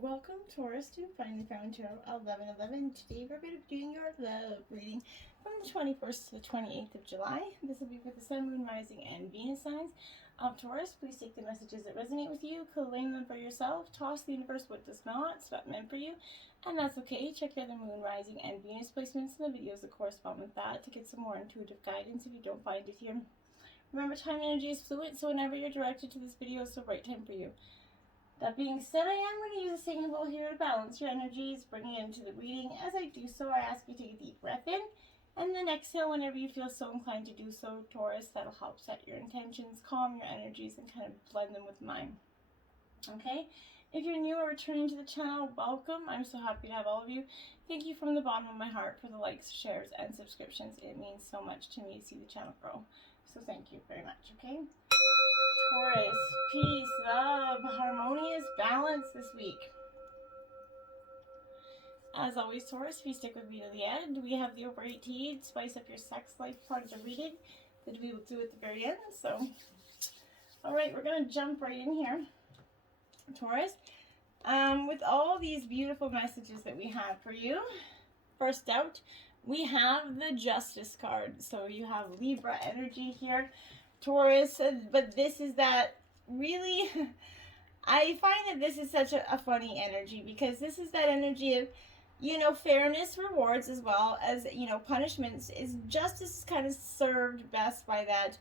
Welcome, Taurus, to Finally Found Tarot 1111. Today we're going to be doing your love reading from the 21st to the 28th of July. This will be for the Sun, Moon, Rising, and Venus signs. Taurus, please take the messages that resonate with you, claim them for yourself, toss the universe what does not, it's not meant for you, and that's okay. Check the other Moon, Rising, and Venus placements in the videos that correspond with that to get some more intuitive guidance if you don't find it here. Remember, time and energy is fluid, so whenever you're directed to this video, it's the right time for you. That being said, I am going to use a singing bowl here to balance your energies, bringing it into the reading. As I do so, I ask you to take a deep breath in, and then exhale whenever you feel so inclined to do so, Taurus. That'll help set your intentions, calm your energies, and kind of blend them with mine. Okay? If you're new or returning to the channel, welcome. I'm so happy to have all of you. Thank you from the bottom of my heart for the likes, shares, and subscriptions. It means so much to me to see the channel grow. So thank you very much, okay? Taurus, peace, love, harmonious balance this week. As always, Taurus, if you stick with me to the end, we have the over 18, spice up your sex life part of the reading that we will do at the very end. So, all right, we're going to jump right in here, Taurus, with all these beautiful messages that we have for you. First out, we have the Justice card. So you have Libra energy here, Taurus, but this is that really, I find that this is such a funny energy, because this is that energy of, you know, fairness rewards as well as, you know, punishments. Is justice is kind of served best by that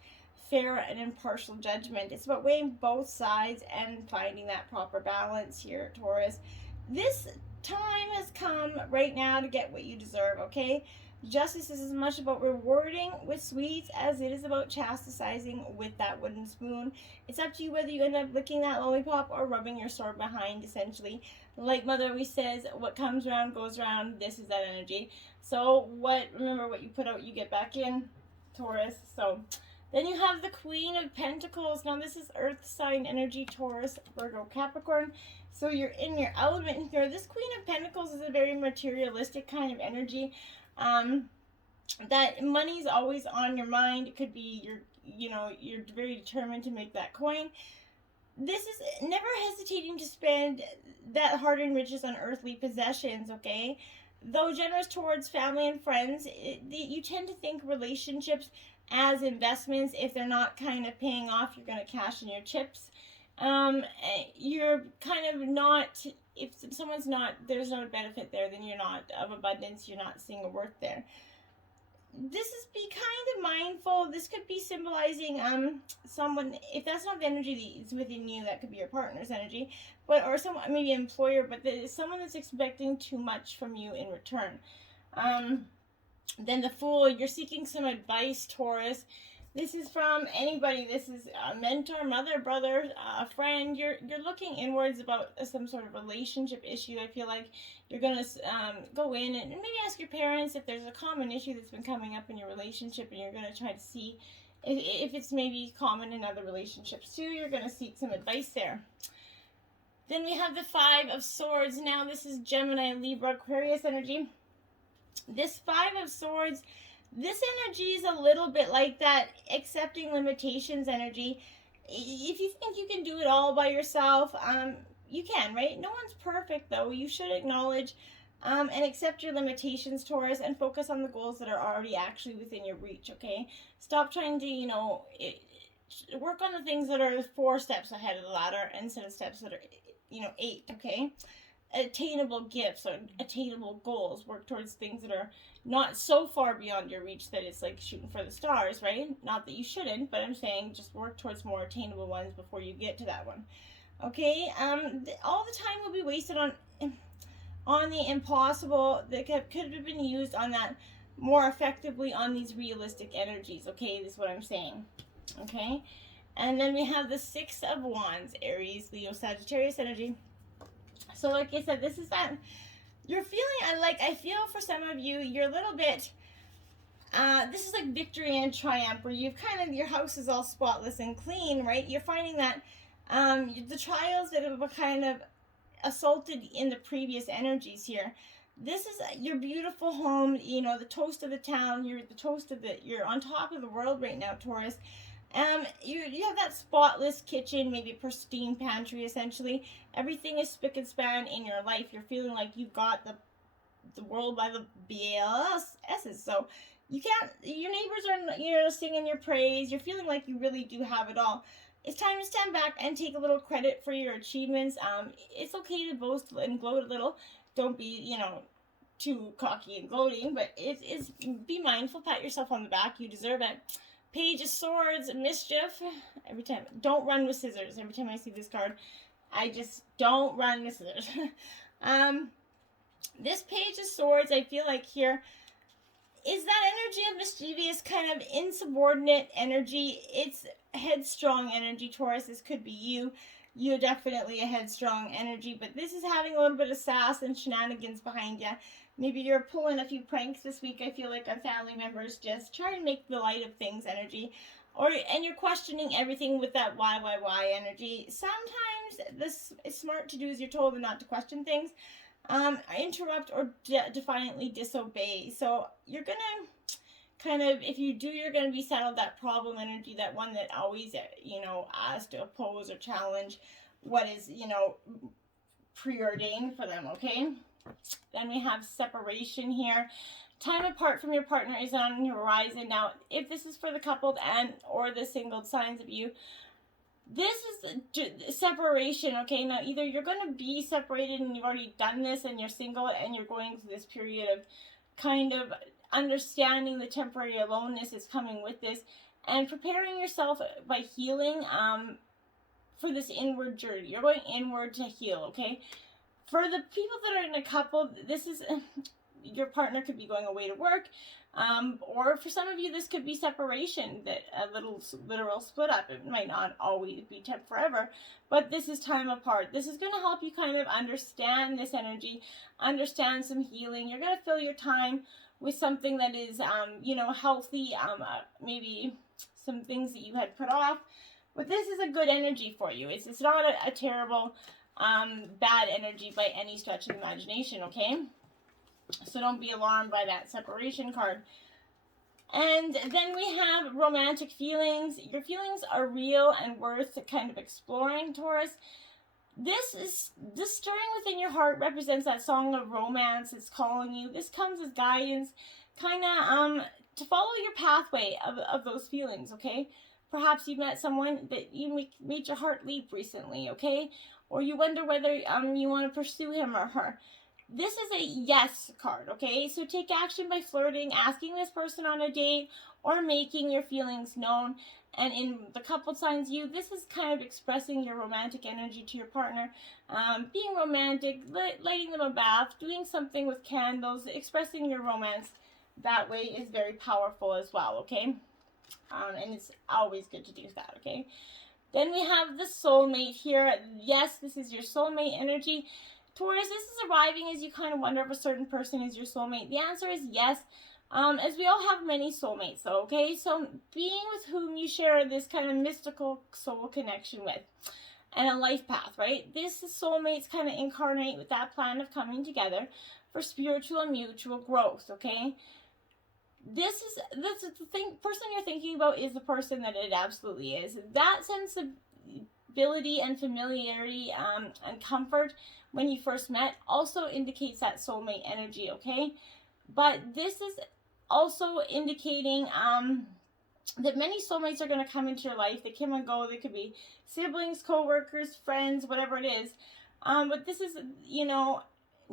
fair and impartial judgment. It's about weighing both sides and finding that proper balance here, Taurus. This time has come right now to get what you deserve, okay? Justice is as much about rewarding with sweets as it is about chastising with that wooden spoon. It's up to you whether you end up licking that lollipop or rubbing your sword behind, essentially. Like Mother always says, what comes around goes around. This is that energy. So remember what you put out, you get back in, Taurus. So then you have the Queen of Pentacles. Now this is Earth sign energy, Taurus, Virgo, Capricorn. So you're in your element here. This Queen of Pentacles is a very materialistic kind of energy. That money's always on your mind. It could be you're very determined to make that coin. This is never hesitating to spend that hard-earned riches on earthly possessions, okay? Though generous towards family and friends, you tend to think relationships as investments. If they're not kind of paying off, you're going to cash in your chips. You're kind of not, if someone's not, there's no benefit there, then you're not of abundance, you're not seeing a worth there. This is be kind of mindful. This could be symbolizing someone, if that's not the energy that's within you, that could be your partner's energy, but or someone, maybe an employer, but someone that's expecting too much from you in return. Then the Fool, you're seeking some advice, Taurus. This is from anybody. This is a mentor, mother, brother, a friend. You're looking inwards about some sort of relationship issue. I feel like you're going to go in and maybe ask your parents if there's a common issue that's been coming up in your relationship, and you're going to try to see if it's maybe common in other relationships too. You're going to seek some advice there. Then we have the Five of Swords. Now this is Gemini, Libra, Aquarius energy. This Five of Swords, this energy is a little bit like that accepting limitations energy. If you think you can do it all by yourself, you can, right? No one's perfect, though. You should acknowledge and accept your limitations, Taurus, and focus on the goals that are already actually within your reach, okay? Stop trying to, work on the things that are 4 steps ahead of the ladder instead of steps that are, 8, okay? Attainable gifts or attainable goals. Work towards things that are not so far beyond your reach that it's like shooting for the stars, right? Not that you shouldn't, but I'm saying just work towards more attainable ones before you get to that one. Okay? All the time will be wasted on the impossible that could have been used on that more effectively on these realistic energies. Okay? This is what I'm saying. Okay? And then we have the Six of Wands, Aries, Leo, Sagittarius energy. So like I said, this is that you're feeling, I feel for some of you, you're a little bit, this is like victory and triumph, where you've kind of, your house is all spotless and clean, right? You're finding that the trials that have kind of assaulted in the previous energies here, this is your beautiful home, the toast of the town, you're on top of the world right now, Taurus. You have that spotless kitchen, maybe pristine pantry. Essentially, everything is spick and span in your life. You're feeling like you've got the world by the BLS's. So you can't. Your neighbors are singing your praise. You're feeling like you really do have it all. It's time to stand back and take a little credit for your achievements. It's okay to boast and gloat a little. Don't be too cocky and gloating, but it's be mindful. Pat yourself on the back. You deserve it. Page of Swords, mischief. Every time, don't run with scissors. Every time I see this card, I just don't run with scissors. This Page of Swords, I feel like here is that energy of mischievous, kind of insubordinate energy. It's headstrong energy, Taurus. This could be you. You're definitely a headstrong energy, but this is having a little bit of sass and shenanigans behind you. Maybe you're pulling a few pranks this week, I feel like, on family members. Just try and make the light of things energy. And you're questioning everything with that why energy. Sometimes this is smart to do as you're told and not to question things. Interrupt or defiantly disobey. So you're going to kind of, if you do, you're going to be settled that problem energy, that one that always, asks to oppose or challenge what is, preordained for them, okay? Then we have separation here. Time apart from your partner is on your horizon. Now, if this is for the coupled and or the single signs of you, this is separation, okay? Now, either you're going to be separated and you've already done this and you're single and you're going through this period of kind of understanding the temporary aloneness is coming with this and preparing yourself by healing for this inward journey. You're going inward to heal, okay? For the people that are in a couple, this is your partner could be going away to work, or for some of you, this could be separation, that a little literal split up. It might not always be forever, but this is time apart. This is going to help you kind of understand this energy, understand some healing. You're going to fill your time with something that is, healthy, maybe some things that you had put off. But this is a good energy for you. It's not a terrible, bad energy by any stretch of the imagination, okay? So don't be alarmed by that separation card. And then we have romantic feelings. Your feelings are real and worth kind of exploring, Taurus. This stirring within your heart represents that song of romance. It's calling you. This comes as guidance, kind of to follow your pathway of those feelings, okay? Perhaps you met someone that you made your heart leap recently, okay? Or you wonder whether you want to pursue him or her. This is a yes card, okay? So take action by flirting, asking this person on a date, or making your feelings known. And in the couple signs this is kind of expressing your romantic energy to your partner. Being romantic, lighting them a bath, doing something with candles, expressing your romance that way is very powerful as well, okay? And it's always good to do that, okay? Then we have the soulmate here. Yes, this is your soulmate energy. Taurus, this is arriving as you kind of wonder if a certain person is your soulmate. The answer is yes, as we all have many soulmates, though, okay? So being with whom you share this kind of mystical soul connection with and a life path, right? This soulmates kind of incarnate with that plan of coming together for spiritual and mutual growth, okay? This is the person you're thinking about is the person that it absolutely is. That sense of ability and familiarity and comfort when you first met also indicates that soulmate energy, okay? But this is also indicating that many soulmates are going to come into your life. They come and go. They could be siblings, co-workers, friends, whatever it is. But this is,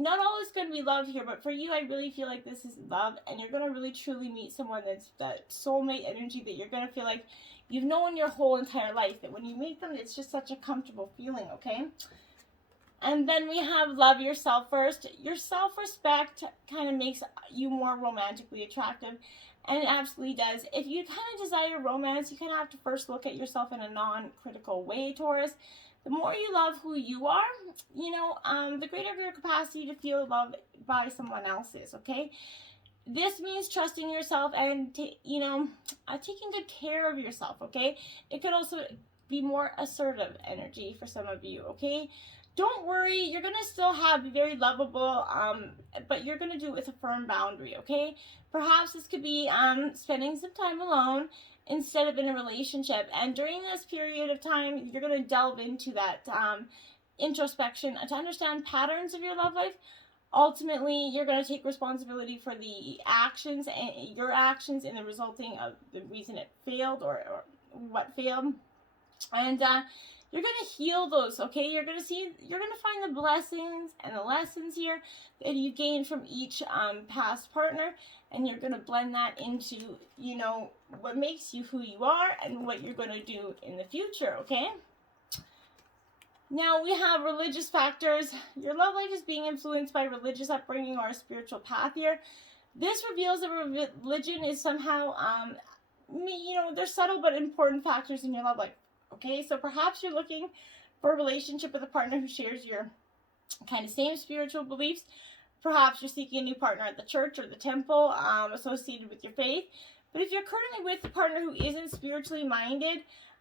not all is going to be love here, but for you, I really feel like this is love, and you're going to really truly meet someone that's that soulmate energy that you're going to feel like you've known your whole entire life, that when you meet them, it's just such a comfortable feeling, okay? And then we have love yourself first. Your self-respect kind of makes you more romantically attractive, and it absolutely does. If you kind of desire romance, you kind of have to first look at yourself in a non-critical way, Taurus. The more you love who you are, the greater your capacity to feel loved by someone else is, okay? This means trusting yourself and, taking good care of yourself, okay? It could also be more assertive energy for some of you, okay? Don't worry, you're going to still be very lovable, but you're going to do it with a firm boundary, okay? Perhaps this could be spending some time alone instead of in a relationship. And during this period of time, you're going to delve into that introspection to understand patterns of your love life. Ultimately, you're going to take responsibility for the actions and your actions in the resulting of the reason it failed or what failed. And you're going to heal those, okay? You're going to find the blessings and the lessons here that you've gained from each past partner, and you're going to blend that into, you know, what makes you who you are and what you're going to do in the future, okay? Now we have religious factors. Your love life is being influenced by religious upbringing or a spiritual path here. This reveals that religion is somehow, you know, they're subtle but important factors in your love life. Okay, so perhaps you're looking for a relationship with a partner who shares your kind of same spiritual beliefs. Perhaps you're seeking a new partner at the church or the temple associated with your faith. But if you're currently with a partner who isn't spiritually minded,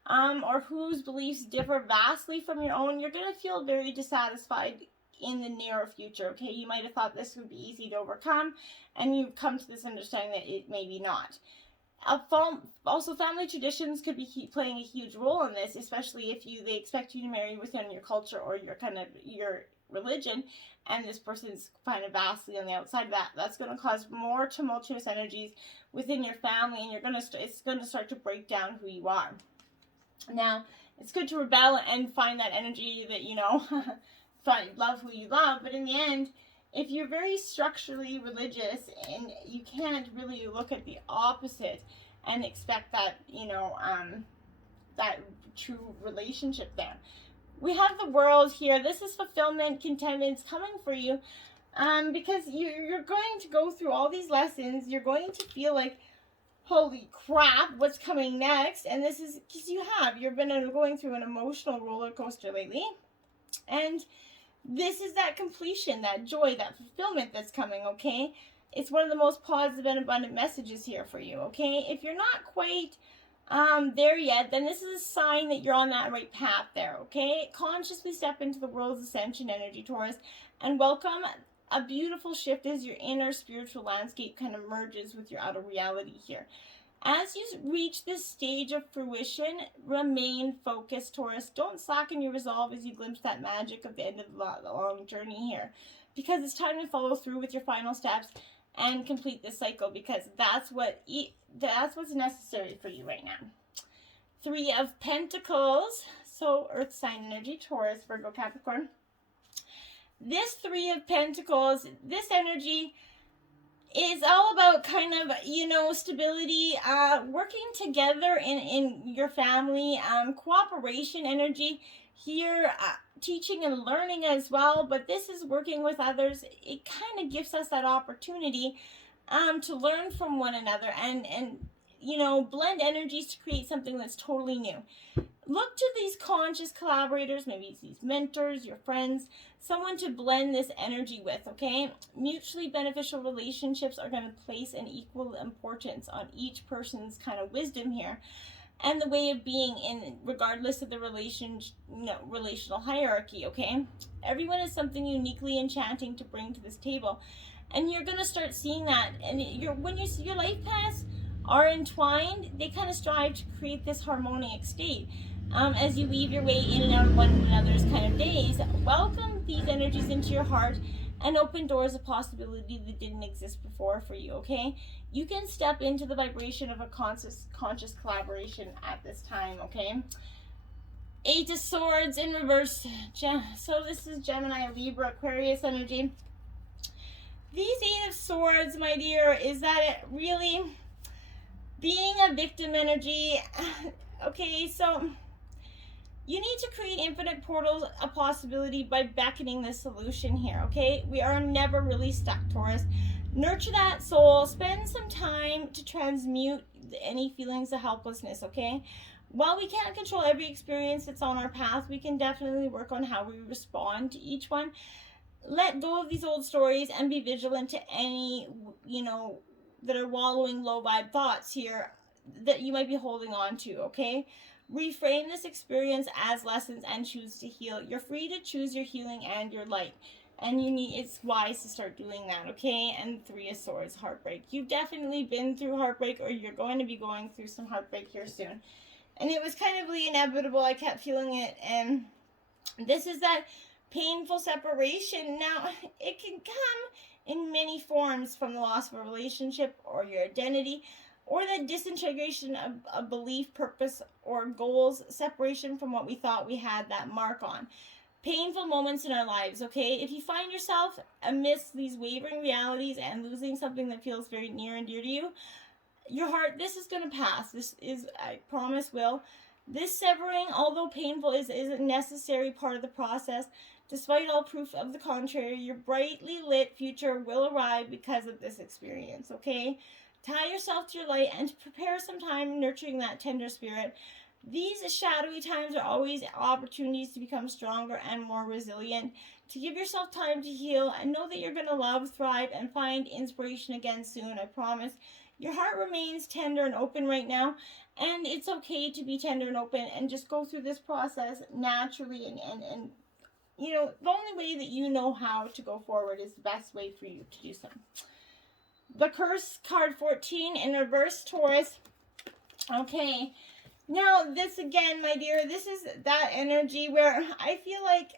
or whose beliefs differ vastly from your own, you're going to feel very dissatisfied in the near future, okay? You might have thought this would be easy to overcome, and you've come to this understanding that it may be not. Also, family traditions could be playing a huge role in this, especially if they expect you to marry within your culture or your religion, and this person's kind of vastly on the outside of that. That's going to cause more tumultuous energies within your family, and it's going to start to break down who you are. Now, it's good to rebel and find that energy that, you know, love who you love, but in the end, if you're very structurally religious and you can't really look at the opposite and expect that, you know, that true relationship there. We have the World here. This is fulfillment, contentment coming for you, because you're going to go through all these lessons. You're going to feel like, holy crap, what's coming next? And this is because you've been going through an emotional roller coaster lately. And this is that completion, that joy, that fulfillment that's coming, okay? It's one of the most positive and abundant messages here for you, okay? If you're not quite there yet, then this is a sign that you're on that right path there, okay? Consciously step into the world's ascension energy, Taurus, and welcome a beautiful shift as your inner spiritual landscape kind of merges with your outer reality here. As you reach this stage of fruition, remain focused, Taurus. Don't slacken your resolve as you glimpse that magic of the end of the long journey here, because it's time to follow through with your final steps and complete this cycle, because that's what's necessary for you right now. 3 of Pentacles, so Earth sign energy, Taurus, Virgo, Capricorn. This 3 of Pentacles, this energy is all about kind of, you know, stability, working together in your family, cooperation energy here, teaching and learning as well, but this is working with others. It kind of gives us that opportunity to learn from one another and you know, blend energies to create something that's totally new. Look to these conscious collaborators, maybe it's these mentors, your friends, someone to blend this energy with, okay? Mutually beneficial relationships are going to place an equal importance on each person's kind of wisdom here and the way of being in, regardless of the relational hierarchy, okay? Everyone has something uniquely enchanting to bring to this table, and you're going to start seeing that. And when you see your life paths are entwined, they kind of strive to create this harmonic state. As you weave your way in and out of one another's kind of days, welcome these energies into your heart and open doors of possibility that didn't exist before for you, okay? You can step into the vibration of a conscious collaboration at this time, okay? 8 of Swords in reverse. So this is Gemini, Libra, Aquarius energy. These 8 of Swords, my dear, is that it really being a victim energy. Okay, so you need to create infinite portals of possibility by beckoning the solution here, okay? We are never really stuck, Taurus. Nurture that soul. Spend some time to transmute any feelings of helplessness, okay? While we can't control every experience that's on our path, we can definitely work on how we respond to each one. Let go of these old stories and be vigilant to any, you know, that are wallowing low vibe thoughts here that you might be holding on to, okay? Reframe this experience as lessons and choose to heal. You're free to choose your healing and your light. And it's wise to start doing that, okay? And Three of Swords, heartbreak. You've definitely been through heartbreak, or you're going to be going through some heartbreak here soon. And it was kind of inevitable. I kept feeling it. And this is that painful separation. Now, it can come in many forms, from the loss of a relationship or your identity, or the disintegration of a belief, purpose, or goals, separation from what we thought we had that mark on. Painful moments in our lives, okay? If you find yourself amidst these wavering realities and losing something that feels very near and dear to you, your heart, this is going to pass. This is, I promise, will. This severing, although painful, is a necessary part of the process. Despite all proof of the contrary, your brightly lit future will arrive because of this experience, okay? Tie yourself to your light and prepare some time nurturing that tender spirit. These shadowy times are always opportunities to become stronger and more resilient, to give yourself time to heal, and know that you're going to love, thrive, and find inspiration again soon, I promise. Your heart remains tender and open right now, and it's okay to be tender and open and just go through this process naturally, and you know, the only way that you know how to go forward is the best way for you to do so. The Curse card 14 in reverse, Taurus. Okay. Now, this again, my dear, this is that energy where I feel like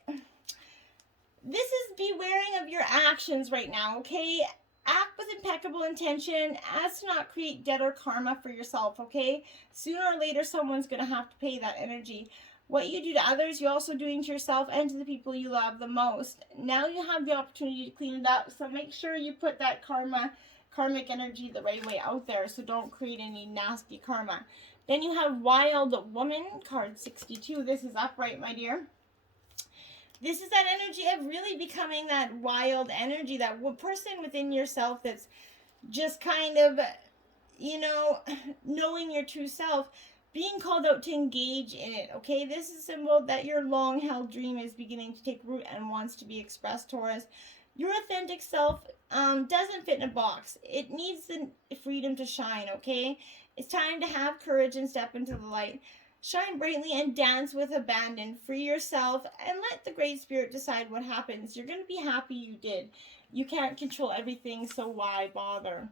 this is bewaring of your actions right now, okay? Act with impeccable intention as to not create debt or karma for yourself, okay? Sooner or later, someone's going to have to pay that energy. What you do to others, you're also doing to yourself and to the people you love the most. Now you have the opportunity to clean it up, so make sure you put that karmic energy the right way out there, so don't create any nasty karma. Then you have Wild Woman, card 62. This is upright, my dear. This is that energy of really becoming that wild energy, that person within yourself that's just kind of, you know, knowing your true self, being called out to engage in it, okay? This is a symbol that your long-held dream is beginning to take root and wants to be expressed, Taurus. Your authentic self doesn't fit in a box. It needs the freedom to shine, okay? It's time to have courage and step into the light. Shine brightly and dance with abandon. Free yourself and let the Great Spirit decide what happens. You're going to be happy you did. You can't control everything, so why bother?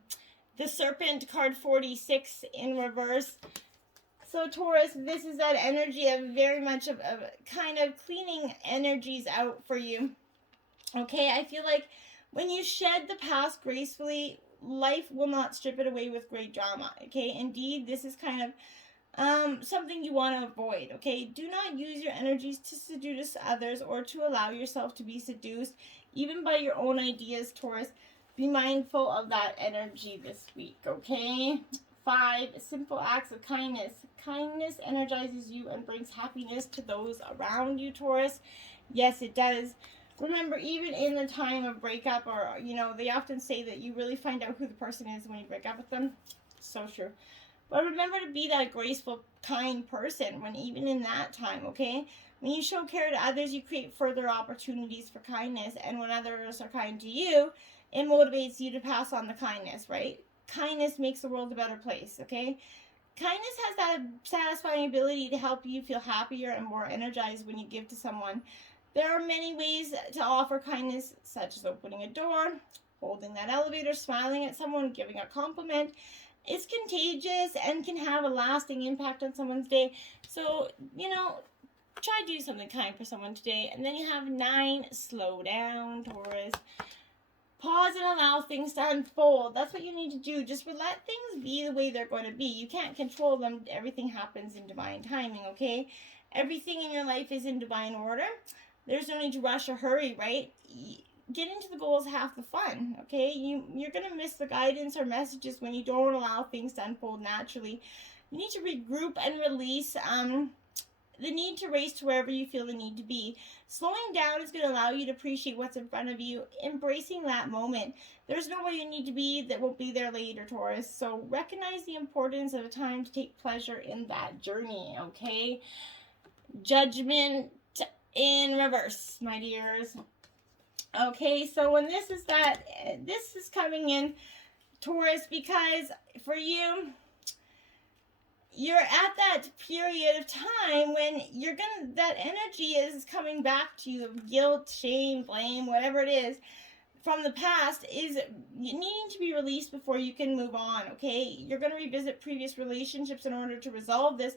The Serpent, card 46 in reverse. So Taurus, this is that energy of very much of kind of cleaning energies out for you. Okay, I feel like when you shed the past gracefully, life will not strip it away with great drama, okay? Indeed, this is kind of something you want to avoid, okay? Do not use your energies to seduce others or to allow yourself to be seduced, even by your own ideas, Taurus. Be mindful of that energy this week, okay? 5, simple acts of kindness. Kindness energizes you and brings happiness to those around you, Taurus. Yes, it does. Remember, even in the time of breakup, or, you know, they often say that you really find out who the person is when you break up with them. So true. But remember to be that graceful, kind person when even in that time, okay? When you show care to others, you create further opportunities for kindness. And when others are kind to you, it motivates you to pass on the kindness, right? Kindness makes the world a better place, okay? Kindness has that satisfying ability to help you feel happier and more energized when you give to someone. There are many ways to offer kindness, such as opening a door, holding that elevator, smiling at someone, giving a compliment. It's contagious and can have a lasting impact on someone's day. So, you know, try to do something kind for someone today. And then you have 9, slow down, Taurus. Pause and allow things to unfold. That's what you need to do. Just let things be the way they're going to be. You can't control them. Everything happens in divine timing, okay? Everything in your life is in divine order. There's no need to rush or hurry, right? Getting to the goal is half the fun, okay? You're going to miss the guidance or messages when you don't allow things to unfold naturally. You need to regroup and release the need to race to wherever you feel the need to be. Slowing down is going to allow you to appreciate what's in front of you, embracing that moment. There's nowhere you need to be that won't be there later, Taurus. So recognize the importance of a time to take pleasure in that journey, okay? Judgment in reverse, my dears. Okay, so when this is coming in, Taurus, because for you, you're at that period of time when that energy is coming back to you of guilt, shame, blame, whatever it is from the past is needing to be released before you can move on, okay? You're going to revisit previous relationships in order to resolve this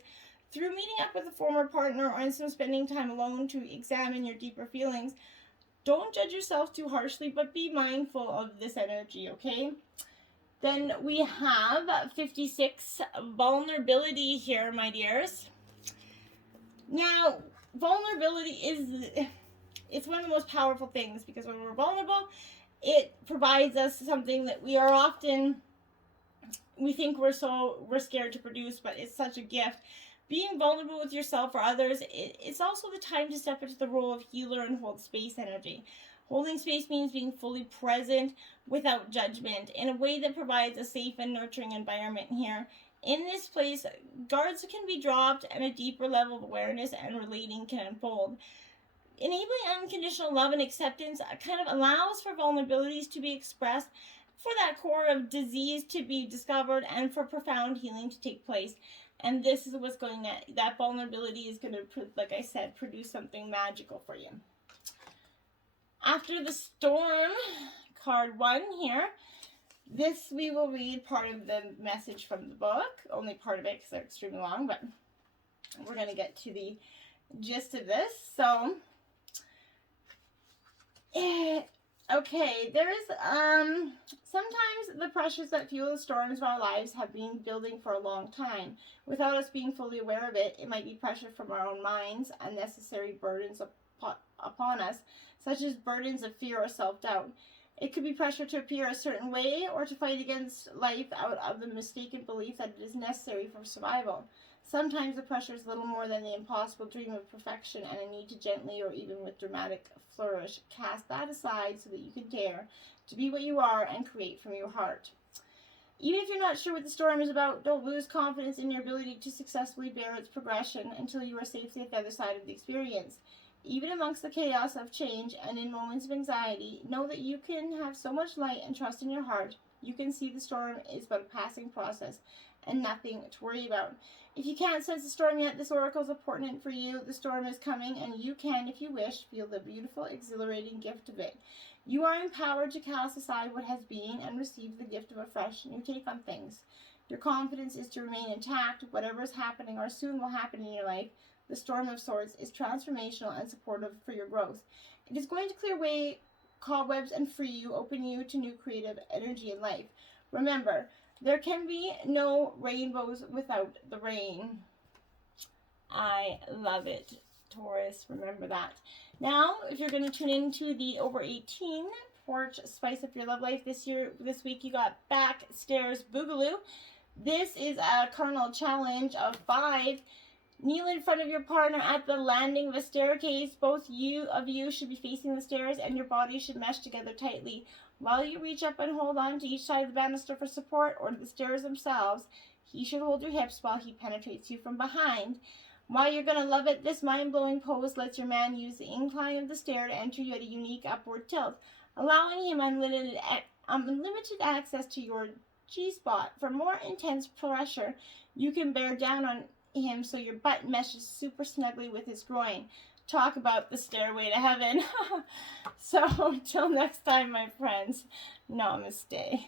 through meeting up with a former partner or in some spending time alone to examine your deeper feelings. Don't judge yourself too harshly, but be mindful of this energy, okay? Then we have 56, vulnerability here, my dears. Now, vulnerability it's one of the most powerful things, because when we're vulnerable, it provides us something that we think we're scared to produce, but it's such a gift. Being vulnerable with yourself or others, it's also the time to step into the role of healer and hold space energy. Holding space means being fully present without judgment in a way that provides a safe and nurturing environment here. In this place, guards can be dropped and a deeper level of awareness and relating can unfold. Enabling unconditional love and acceptance kind of allows for vulnerabilities to be expressed, for that core of disease to be discovered, and for profound healing to take place. And this is what's going on. That vulnerability is going to, like I said, produce something magical for you. After the storm, card 1 here, this we will read part of the message from the book. Only part of it because they're extremely long, but we're going to get to the gist of this. So, okay, there's sometimes the pressures that fuel the storms of our lives have been building for a long time. Without us being fully aware of it, it might be pressure from our own minds, unnecessary burdens upon us, such as burdens of fear or self-doubt. It could be pressure to appear a certain way or to fight against life out of the mistaken belief that it is necessary for survival. Sometimes the pressure is little more than the impossible dream of perfection and a need to gently or even with dramatic flourish cast that aside so that you can dare to be what you are and create from your heart. Even if you're not sure what the storm is about, don't lose confidence in your ability to successfully bear its progression until you are safely at the other side of the experience. Even amongst the chaos of change and in moments of anxiety, know that you can have so much light and trust in your heart. You can see the storm is but a passing process and nothing to worry about. If you can't sense the storm yet, this oracle is a portent for you. The storm is coming, and you can, if you wish, feel the beautiful, exhilarating gift of it. You are empowered to cast aside what has been and receive the gift of a fresh new take on things. Your confidence is to remain intact. Whatever is happening or soon will happen in your life, the storm of sorts is transformational and supportive for your growth. It is going to clear away cobwebs and free you, open you to new creative energy in life. Remember, there can be no rainbows without the rain. I love it, Taurus. Remember that. Now, if you're going to tune into the over 18 porch Spice Up Your Love Life this week, you got Backstairs Boogaloo. This is a carnal challenge of 5. Kneel in front of your partner at the landing of a staircase. Both of you should be facing the stairs and your bodies should mesh together tightly. While you reach up and hold on to each side of the banister for support or to the stairs themselves, he should hold your hips while he penetrates you from behind. While you're going to love it, this mind-blowing pose lets your man use the incline of the stair to enter you at a unique upward tilt, allowing him unlimited access to your G-spot. For more intense pressure, you can bear down on him so your butt meshes super snugly with his groin. Talk about the stairway to heaven. So, until next time, my friends, namaste.